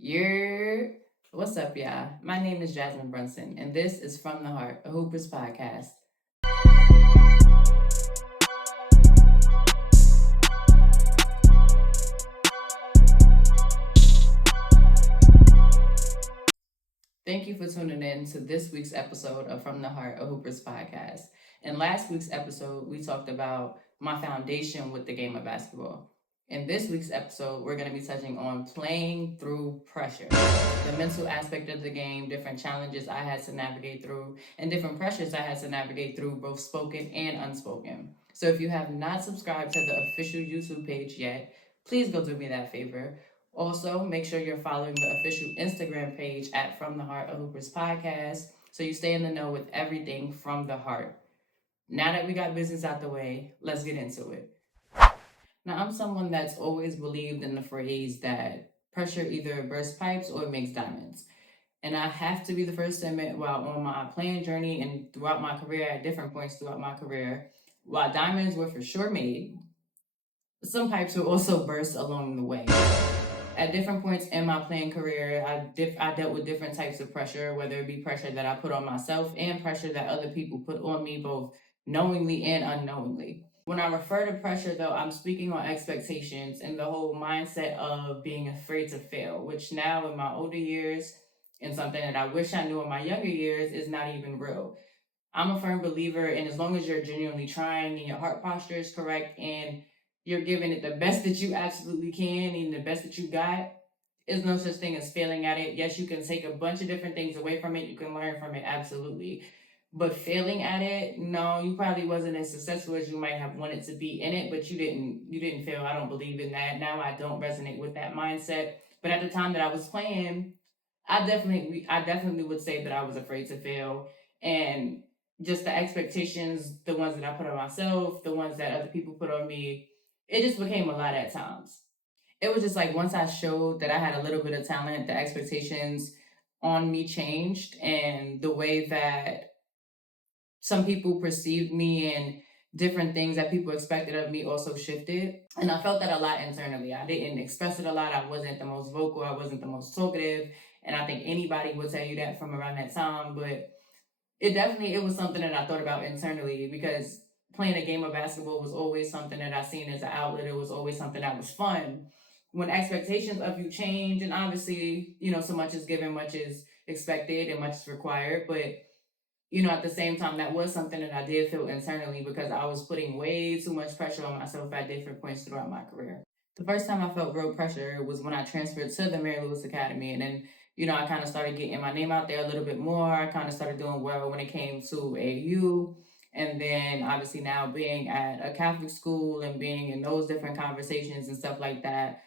You're what's up, y'all? My name is Jasmine Brunson, and this is From the Heart, a Hoopers podcast. Thank you for tuning in to this week's episode of From the Heart, a Hoopers podcast. In last week's episode, we talked about my foundation with the game of basketball. In this week's episode, we're going to be touching on playing through pressure, the mental aspect of the game, different challenges I had to navigate through, and different pressures I had to navigate through, both spoken and unspoken. So if you have not subscribed to the official YouTube page yet, please go do me that favor. Also, make sure you're following the official Instagram page at From the Heart of Hoopers Podcast so you stay in the know with everything from the heart. Now that we got business out the way, let's get into it. Now, I'm someone that's always believed in the phrase that pressure either bursts pipes or makes diamonds. And I have to be the first to admit, while on my playing journey and throughout my career, at different points throughout my career, while diamonds were for sure made, some pipes will also burst along the way. At different points in my playing career, I dealt with different types of pressure, whether it be pressure that I put on myself and pressure that other people put on me, both knowingly and unknowingly. When I refer to pressure, though, I'm speaking on expectations and the whole mindset of being afraid to fail, which now in my older years, and something that I wish I knew in my younger years, is not even real. I'm a firm believer in as long as you're genuinely trying and your heart posture is correct and you're giving it the best that you absolutely can and the best that you got, there's no such thing as failing at it. Yes, you can take a bunch of different things away from it. You can learn from it, absolutely. But failing at it, no, you probably wasn't as successful as you might have wanted to be in it, but you didn't fail. I don't believe in that. Now I don't resonate with that mindset. But at the time that I was playing, I definitely would say that I was afraid to fail. And just the expectations, the ones that I put on myself, the ones that other people put on me, it just became a lot at times. It was just like once I showed that I had a little bit of talent, the expectations on me changed, and the way that some people perceived me and different things that people expected of me also shifted. And I felt that a lot internally. I didn't express it a lot. I wasn't the most vocal. I wasn't the most talkative. And I think anybody would tell you that from around that time. But it was something that I thought about internally because playing a game of basketball was always something that I seen as an outlet. It was always something that was fun. When expectations of you change, and obviously, so much is given, much is expected, and much is required. But at the same time, that was something that I did feel internally because I was putting way too much pressure on myself at different points throughout my career. The first time I felt real pressure was when I transferred to the Mary Lewis Academy. And then, I kind of started getting my name out there a little bit more. I kind of started doing well when it came to AU. And then obviously now being at a Catholic school and being in those different conversations and stuff like that,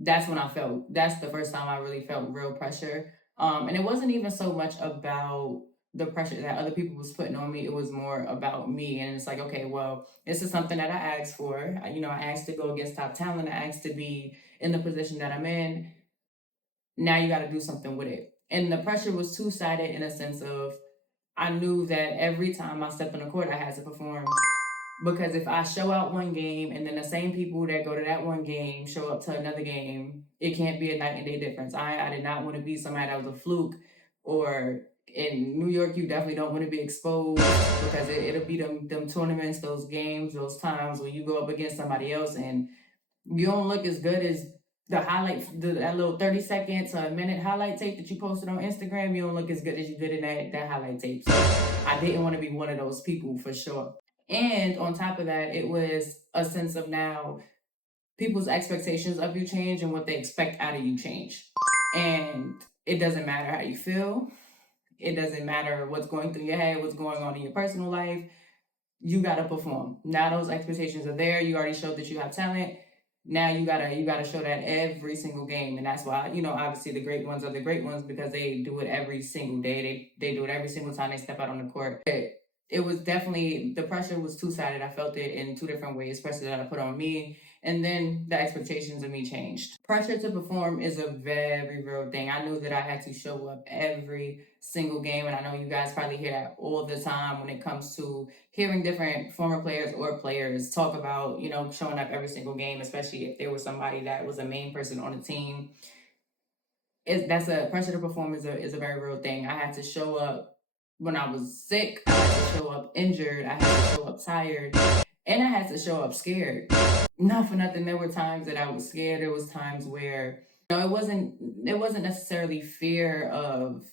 that's the first time I really felt real pressure. And it wasn't even so much about the pressure that other people was putting on me. It was more about me. And it's like, okay, well, this is something that I asked for. I asked to go against top talent. I asked to be in the position that I'm in. Now you got to do something with it. And the pressure was two-sided in a sense of I knew that every time I stepped on the court, I had to perform. Because if I show out one game and then the same people that go to that one game show up to another game, it can't be a night and day difference. I did not want to be somebody that was a fluke, or in New York, you definitely don't want to be exposed because it'll be them tournaments, those games, those times when you go up against somebody else and you don't look as good as that little 30 second to a minute highlight tape that you posted on Instagram. You don't look as good as you did in that highlight tape. So I didn't want to be one of those people for sure. And on top of that, it was a sense of now people's expectations of you change and what they expect out of you change. And it doesn't matter how you feel. It doesn't matter what's going through your head, what's going on in your personal life. You gotta perform. Now those expectations are there. You already showed that you have talent. Now you gotta show that every single game, and that's why obviously the great ones are the great ones because they do it every single day. They do it every single time they step out on the court. It was definitely, the pressure was two-sided. I felt it in two different ways, pressure that I put on me, and then the expectations of me changed. Pressure to perform is a very real thing. I knew that I had to show up every single game, and I know you guys probably hear that all the time when it comes to hearing different former players or players talk about, showing up every single game, especially if there was somebody that was a main person on the team. that's a pressure to perform is a very real thing. I had to show up when I was sick. I had to show up injured. I had to show up tired, and I had to show up scared. Not for nothing. There were times that I was scared. There was times where it wasn't necessarily fear of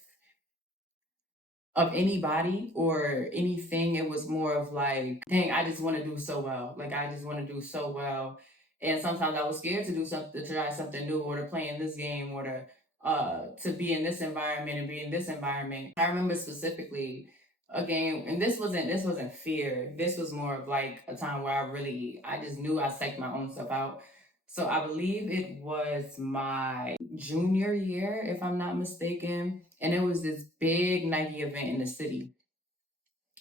anybody or anything. It was more of like, dang, I just want to do so well. Like I just want to do so well. And sometimes I was scared to do something, to try something new, or to play in this game, or to be in this environment and be in this environment. I remember specifically a game, and this wasn't fear. This was more of like a time where I just knew I psyched my own stuff out. So I believe it was my junior year, if I'm not mistaken, and it was this big Nike event in the city.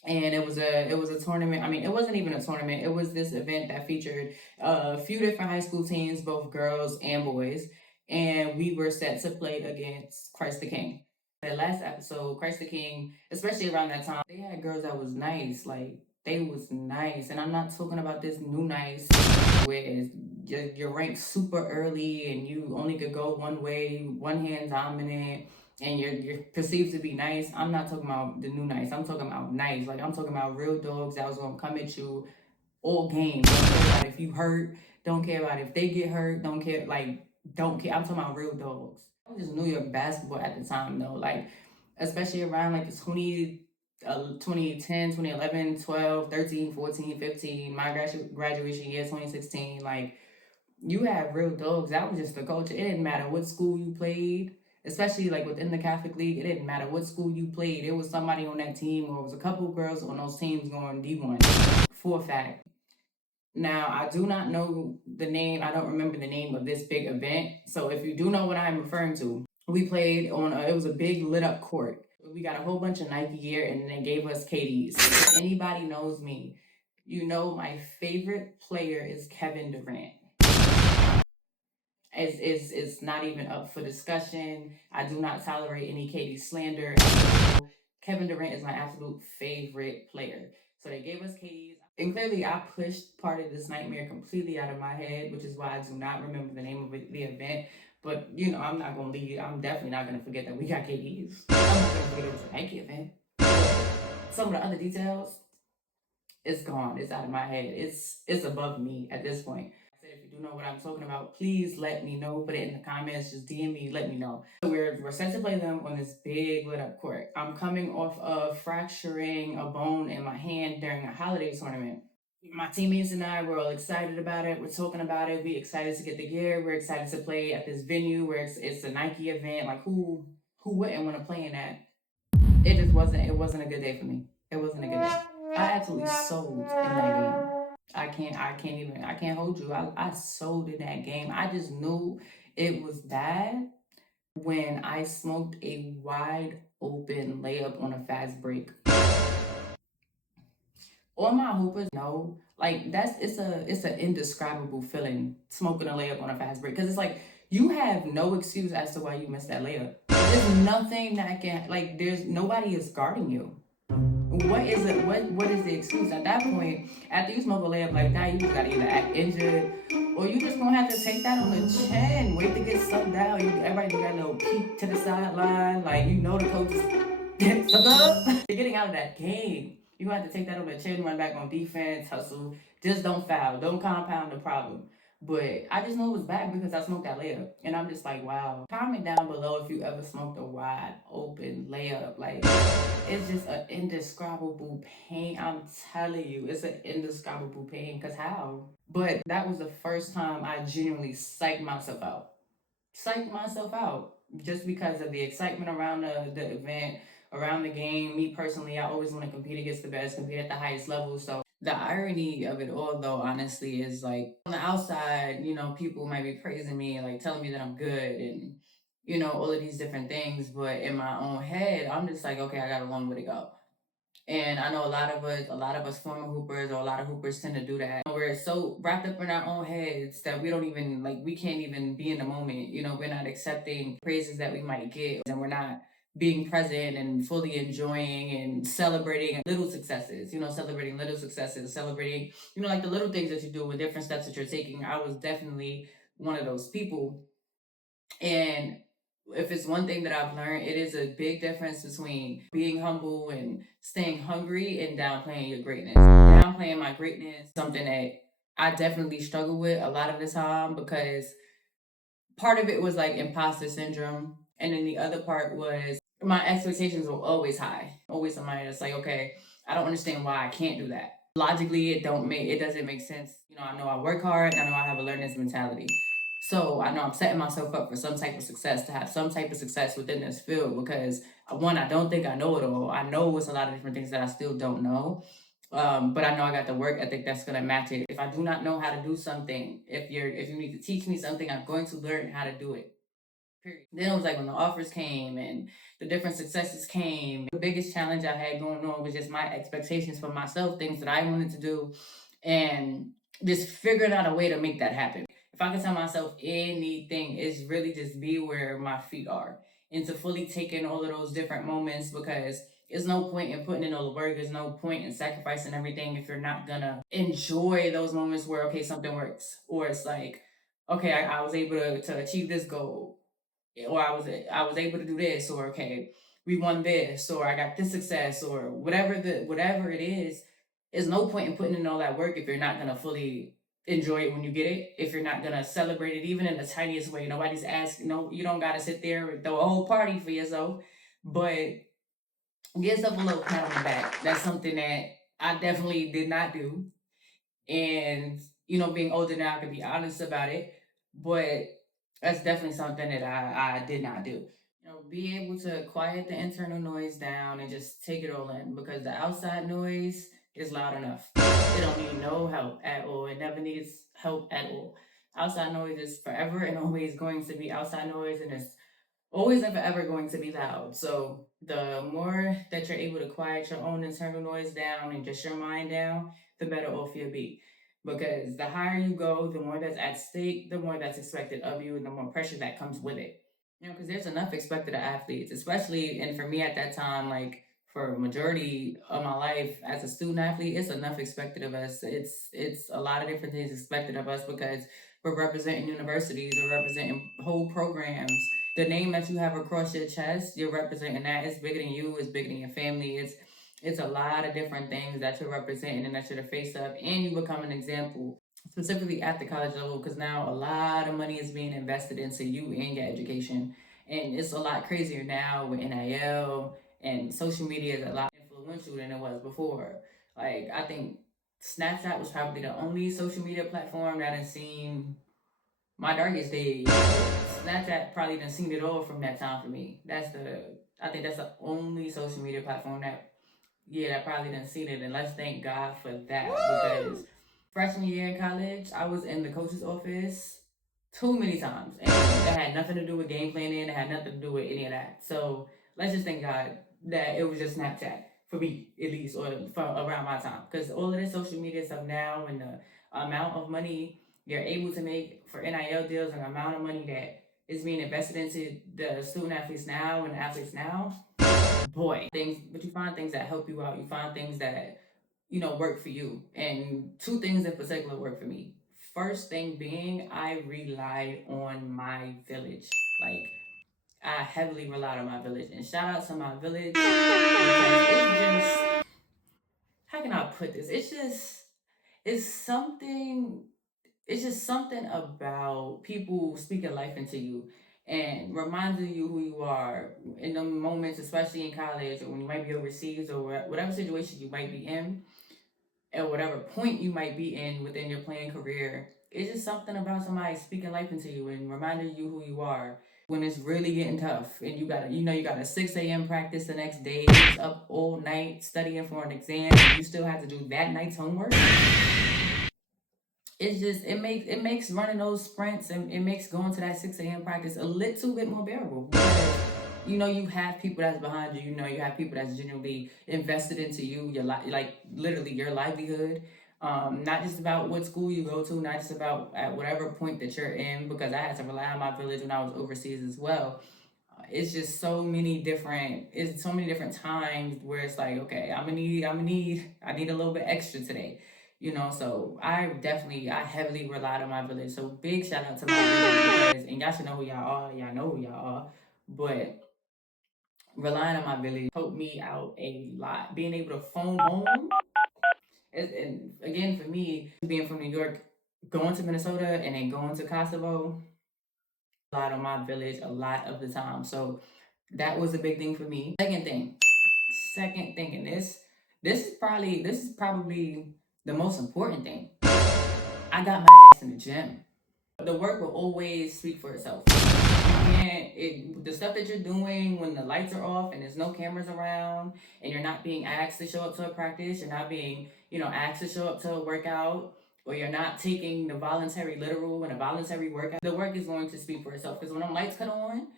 And it was a tournament. I mean, it wasn't even a tournament. It was this event that featured a few different high school teams, both girls and boys, and we were set to play against Christ the King. That last episode, Christ the King, especially around that time, they had girls that was nice, like they was nice, and I'm not talking about this new nice where you're ranked super early and you only could go one way, one hand dominant, and you're perceived to be nice. I'm not talking about the new nice. I'm talking about nice. Like I'm talking about real dogs that was gonna come at you all game. Don't care about if you hurt. Don't care about if they get hurt. Don't care. Like don't care. I'm talking about real dogs. I was just New York basketball at the time though. Like especially around like the 2010, 2011, 12, 13, 14, 15, my graduation year 2016. Like you have real dogs. That was just the culture. It didn't matter what school you played, especially like within the Catholic League. It didn't matter what school you played. It was somebody on that team, or it was a couple of girls on those teams going D1 for a fact. Now, I do not know the name. I don't remember the name of this big event. So if you do know what I'm referring to, we played it was a big lit up court. We got a whole bunch of Nike gear and they gave us KDs. If anybody knows me, you know my favorite player is Kevin Durant. It's not even up for discussion. I do not tolerate any KD slander. Kevin Durant is my absolute favorite player. So they gave us KDs. And clearly, I pushed part of this nightmare completely out of my head, which is why I do not remember the name of the event. But, I'm not going to leave. I'm definitely not going to forget that we got KDs. I'm not going to forget it was a Nike event. Some of the other details, it's gone. It's out of my head. It's above me at this point. If you do know what I'm talking about, please let me know. Put it in the comments. Just DM me. Let me know. So we're set to play them on this big lit up court. I'm coming off of fracturing a bone in my hand during a holiday tournament. My teammates and I were all excited about it. We're talking about it. We excited to get the gear. We're excited to play at this venue where it's a Nike event. Like who wouldn't want to play in that? It wasn't a good day for me. It wasn't a good day. I absolutely sold in that game. I can't hold you. I sold in that game. I just knew it was bad when I smoked a wide open layup on a fast break. All my hoopers know, like it's an indescribable feeling smoking a layup on a fast break, because it's like you have no excuse as to why you missed that layup. There's nothing that can, like, there's nobody is guarding you. What is it? What is the excuse at that point? After you smoke a layup like that, you just gotta either act injured, or you just gonna have to take that on the chin. Wait to get sucked down. Everybody do that little peek to the sideline, like the coach is suck up. You're getting out of that game. You gonna have to take that on the chin, run back on defense, hustle. Just don't foul. Don't compound the problem. But I just know it was bad because I smoked that layup. And I'm just like, wow. Comment down below if you ever smoked a wide open layup. Like, it's just an indescribable pain. I'm telling you, it's an indescribable pain. Because how? But that was the first time I genuinely psyched myself out. Psyched myself out. Just because of the excitement around the event, around the game. Me personally, I always want to compete against the best, compete at the highest level. So the irony of it all, though, honestly, is like on the outside, people might be praising me, like telling me that I'm good and, all of these different things. But in my own head, I'm just like, okay, I got a long way to go. And I know a lot of us former hoopers, or a lot of hoopers tend to do that. We're so wrapped up in our own heads that we don't even, like, we can't even be in the moment. We're not accepting praises that we might get, and we're not being present and fully enjoying and celebrating little successes, celebrating, like the little things that you do with different steps that you're taking. I was definitely one of those people. And If it's one thing that I've learned, it is a big difference between being humble and staying hungry and downplaying your greatness. Downplaying my greatness, something that I definitely struggle with a lot of the time, because part of it was like imposter syndrome. And then the other part was my expectations were always high. Always somebody that's like, okay, I don't understand why I can't do that. Logically, it doesn't make sense. I know I work hard, and I know I have a learner's mentality. So I know I'm setting myself up for some type of success, to have some type of success within this field, because one, I don't think I know it all. I know it's a lot of different things that I still don't know. But I know I got the work ethic that's gonna match it. If I do not know how to do something, if you need to teach me something, I'm going to learn how to do it. Period. Then it was like when the offers came and the different successes came. The biggest challenge I had going on was just my expectations for myself, things that I wanted to do, and just figuring out a way to make that happen. If I could tell myself anything, it's really just be where my feet are, and to fully take in all of those different moments, because there's no point in putting in all the work. There's no point in sacrificing everything if you're not gonna enjoy those moments where, okay, something works, or it's like, okay, I was able to achieve this goal, or I was able to do this, or okay, we won this, or I got this success, or whatever it is. There's no point in putting in all that work if you're not gonna fully enjoy it when you get it. If you're not gonna celebrate it, even in the tiniest way. Nobody's asking. No, you don't gotta sit there and throw a whole party for yourself, but give yourself a little pat on the back. That's something that I definitely did not do, and being older now, I can be honest about it, but that's definitely something that I did not do. Be able to quiet the internal noise down and just take it all in, because the outside noise is loud enough. It don't need no help at all. It never needs help at all. Outside noise is forever and always going to be outside noise, and it's always and forever going to be loud. So the more that you're able to quiet your own internal noise down and just your mind down, the better off you'll be. Because the higher you go, the more that's at stake, the more that's expected of you, and the more pressure that comes with it. Because there's enough expected of athletes, especially, and for me at that time, like for majority of my life as a student athlete, it's enough expected of us. It's a lot of different things expected of us, because we're representing universities, we're representing whole programs. The name that you have across your chest, you're representing that. It's bigger than you. It's bigger than your family. It's a lot of different things that you're representing and that you're the face of, and you become an example, specifically at the college level, because now a lot of money is being invested into you and your education, and it's a lot crazier now with NIL, and social media is a lot influential than it was before. Like, I think Snapchat was probably the only social media platform that has seen my darkest days. Snapchat probably done seen it all from that time for me. I think that's the only social media platform that, yeah, that probably done seen it, and let's thank God for that. Woo! Because freshman year in college, I was in the coach's office too many times, and that had nothing to do with game planning. It had nothing to do with any of that. So let's just thank God that it was just Snapchat for me, at least, or for around my time. Because all of this social media stuff now, and the amount of money you're able to make for NIL deals, and the amount of money that is being invested into the student athletes now and the athletes now, boy, things. But you find things that help you out. You find things that work for you. And two things in particular work for me. First thing being, I rely on my village. Like, I heavily relied on my village. And shout out to my village, because it's just, how can I put this? It's something, it's just something about people speaking life into you and reminding you who you are in the moments, especially in college, or when you might be overseas, or whatever situation you might be in, at whatever point you might be in within your playing career. It's just something about somebody speaking life into you and reminding you who you are when it's really getting tough, and you got a 6 a.m. practice the next day, you're up all night studying for an exam, and you still have to do that night's homework. It makes running those sprints, and it makes going to that 6 a.m. practice a little bit more bearable, because you have people that's behind you. You have people that's genuinely invested into you, like literally your livelihood. Not just about what school you go to, not just about at whatever point that you're in, because I had to rely on my village when I was overseas as well. It's just so many different times where it's like, okay, I need a little bit extra today. So I heavily relied on my village. So big shout out to my village, and y'all should know who y'all are. Y'all know who y'all are. but relying on my village helped me out a lot. Being able to phone home, and again, for me, being from New York, going to Minnesota and then going to Kosovo, a lot on my village a lot of the time. So that was a big thing for me. Second thing, and this is probably the most important thing. I got my ass in the gym. The work will always speak for itself. The stuff that you're doing when the lights are off and there's no cameras around and you're not being asked to show up to a practice, you're not being, asked to show up to a workout, or you're not taking the voluntary literal and a voluntary workout, the work is going to speak for itself. Because when them lights cut on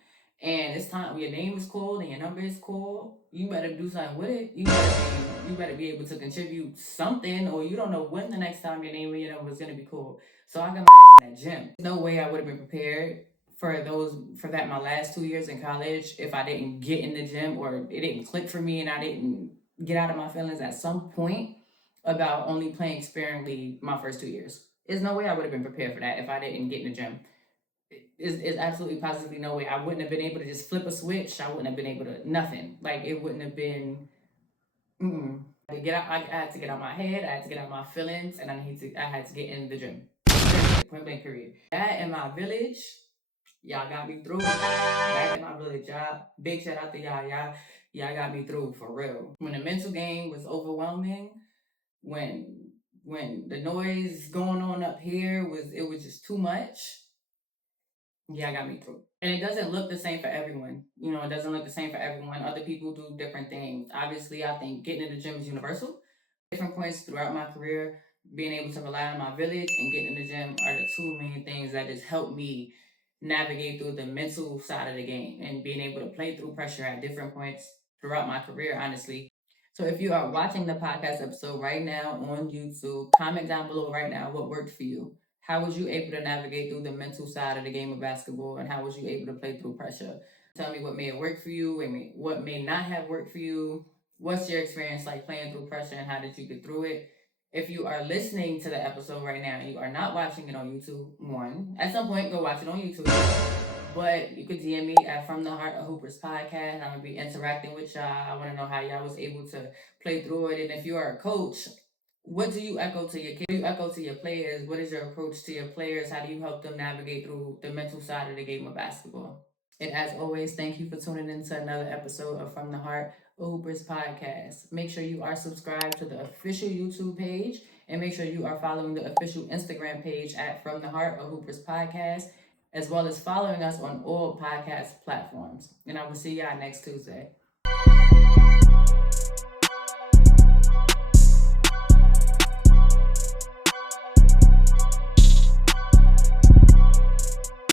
and it's time, your name is called and your number is called, you better do something with it. You better be able to contribute something, or you don't know when the next time your name or your number is gonna be called. So I got my ass in that gym. No way I would have been prepared for that my last 2 years in college if I didn't get in the gym, or it didn't click for me and I didn't get out of my feelings at some point about only playing sparingly my first 2 years. There's no way I would have been prepared for that if I didn't get in the gym. Is absolutely positively no way. I wouldn't have been able to just flip a switch. I wouldn't have been able to nothing. Like, it wouldn't have been. I had to get out my head. I had to get out my feelings, and I had to get in the gym. Point blank period. That in my village, y'all got me through. Back in my village, y'all. Big shout out to y'all. Y'all got me through for real. When the mental game was overwhelming, when the noise going on up here was just too much. Yeah, got me through. And it doesn't look the same for everyone. It doesn't look the same for everyone. Other people do different things. Obviously, I think getting in the gym is universal. Different points throughout my career, being able to rely on my village and getting in the gym are the two main things that just help me navigate through the mental side of the game and being able to play through pressure at different points throughout my career, honestly. So if you are watching the podcast episode right now on YouTube, comment down below right now what worked for you. How was you able to navigate through the mental side of the game of basketball, and how was you able to play through pressure? Tell me what may have worked for you and what may not have worked for you. What's your experience like playing through pressure, and how did you get through it? If you are listening to the episode right now and you are not watching it on YouTube, at some point go watch it on YouTube. But you could DM me at From the Heart of Hoopers podcast. I'm gonna be interacting with y'all. I want to know how y'all was able to play through it. And if you are a coach, what do you echo to your kids? What do you echo to your players? What is your approach to your players? How do you help them navigate through the mental side of the game of basketball? And as always, thank you for tuning in to another episode of From the Heart of Hoopers podcast. Make sure you are subscribed to the official YouTube page, and make sure you are following the official Instagram page at From the Heart of Hoopers podcast, as well as following us on all podcast platforms. And I will see y'all next Tuesday.